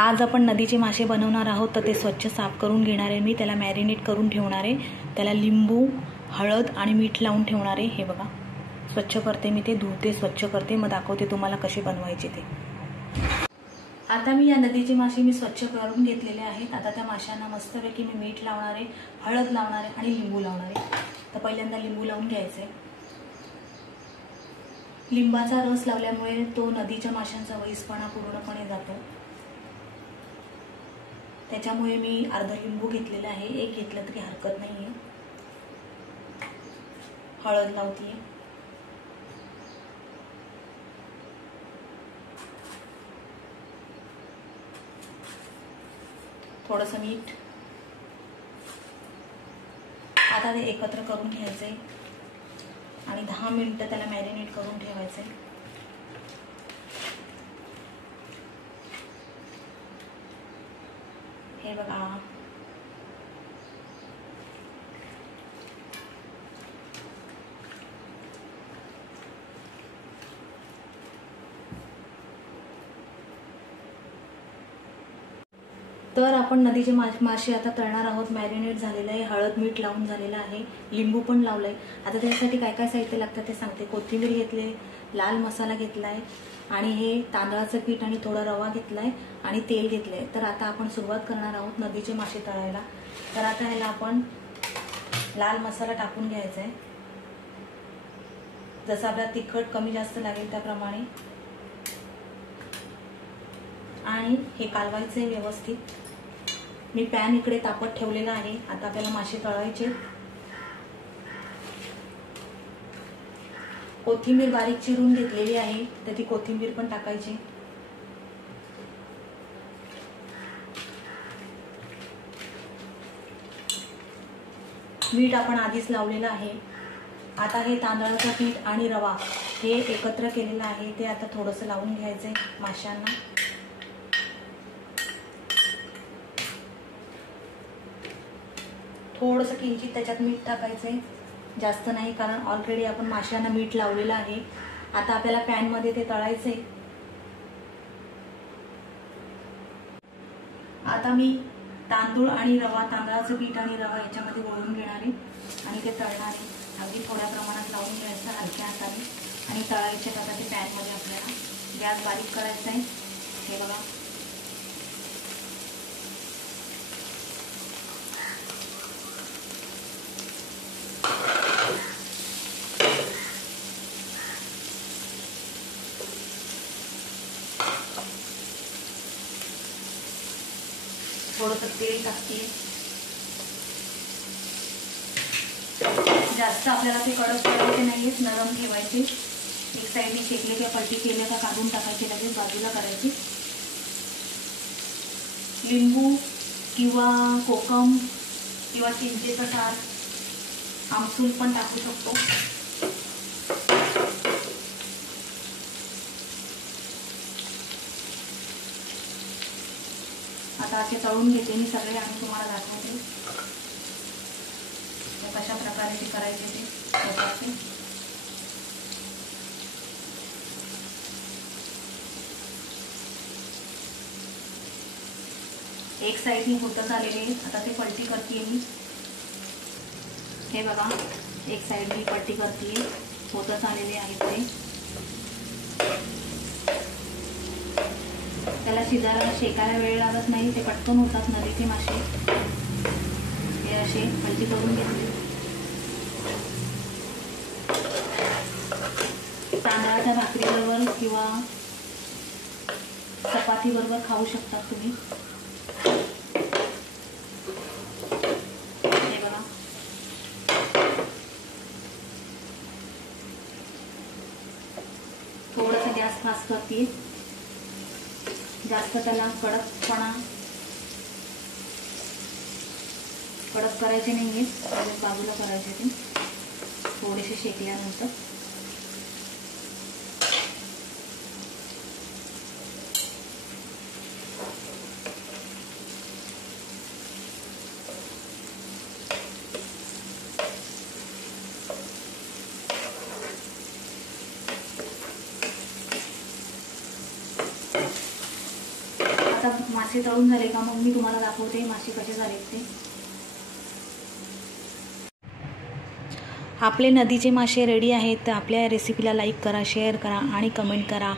आज आपण नदीचे मासे बनवणार आहोत, तर ते स्वच्छ साफ करून घेणार आहे मी. त्याला मॅरिनेट करून ठेवणार आहे. त्याला लिंबू, हळद आणि मीठ लावून ठेवणार आहे. हे बघा, स्वच्छ करते मी, ते धुते, स्वच्छ करते, मग दाखवते तुम्हाला कसे बनवायचे ते. आता मी या नदीचे मासे मी स्वच्छ करून घेतलेले आहेत. आता त्या माशांना मस्तपैकी मी मीठ लावणार आहे, हळद लावणार आहे आणि लिंबू लावणार आहे. तर पहिल्यांदा लिंबू लावून घ्यायचं आहे. लिंबाचा रस लावल्यामुळे तो नदीच्या माशांचा वैसपणा पूर्णपणे जातो. त्याच्यामुळे मी अर्धा लिंबू घेतलेला आहे. एक घेतलं तरी हरकत नाही आहे. हळद लावते, थोडंसं मीठ. आता ते एकत्र करून घ्यायचंय आणि 10 मिनिटं त्याला मॅरिनेट करून ठेवायचंय. हे बघा, तर आपण नदीचे मासे आता तळणार आहोत. मॅरिनेट झालेलं आहे, हळद मीठ लावून झालेलं आहे, लिंबू पण लावलंय. आता त्यासाठी काय काय साहित्य लागतं ते सांगते. कोथिंबीर घेतले, लाल मसाला घेतलाय आणि हे तांदळाचं पीठ आणि थोडा रवा घेतलाय आणि तेल घेतलंय. तर आता आपण सुरुवात करणार आहोत नदीचे मासे तळायला. तर आता ह्याला आपण लाल मसाला टाकून घ्यायचा आहे. जसं आपल्याला तिखट कमी जास्त लागेल त्याप्रमाणे. आणि हे कालवायचे व्यवस्थित. मी पॅन इकडे तापत ठेवलेला आहे. आता आपल्याला मासे तळायचे. कोथिंबीर बारीक चिरून घेतलेली आहे, तर ती कोथिंबीर पण टाकायची. मीठ आपण आधीच लावलेलं आहे. आता हे तांदळाचं पीठ आणि रवा हे एकत्र केलेलं आहे, ते आता थोडंसं लावून घ्यायचंय माशांना. थोडंसं किंचित त्याच्यात मीठ टाकायचंय, जास्त नाही, कारण ऑलरेडी आपण माशांना मीठ लावलेलं आहे. आता आपल्याला पॅन मध्ये ते तळायचंय. आता मी तांदूळ आणि रवा, तांदळाचं पीठ आणि रवा याच्यामध्ये वळून घेणार आहे आणि ते तळणार आहे. अगदी थोड्या प्रमाणात लावून घ्यायचं हलक्या हाताने आणि तळायचे. आता ते पॅन मध्ये आपल्याला गॅस बारीक करायचा आहे. हे बघा, थोडंसं तेल टाकते. जास्त आपल्याला ते कडक करायचे नाहीये, नरम ठेवायचे. एक साईडने शेकले किंवा पलटी केल्या का काढून टाकायचे, लगेच बाजूला करायची. लिंबू किंवा कोकम किंवा चिंचेचा सार, आमसूल पण टाकू शकतो. आता असे तळून घेते मी सगळे आणि तुम्हाला दाखवते कशा प्रकारे ते करायचे ते. एक साईडने होतच आलेले, आता ते पलटी करते मी. हे बघा, एक साईडने पलटी करते, होतच आलेले आहेत ते. त्याला शिजायला शेकायला वेळ लागत नाही, ते पटकन होतात नदीचे मासे. हे असे पलटी करून घेतले. तांदळाच्या भाकरीबरोबर किंवा चपाती बरोबर खाऊ शकता तुम्ही. हे बघा, थोडंसं गॅस फास्ट करते. जास्त त्याला कडक करायचे नाहीये, बाजूला करायचे ते थोडेसे शेकल्यानंतर. आता मासे तळून झाले का मग मी तुम्हाला दाखवते मासे कसे झालेत ते. आपले नदीचे मासे रेडी आहेत. तर आपल्या रेसिपीला लाईक करा, शेअर करा आणि कमेंट करा.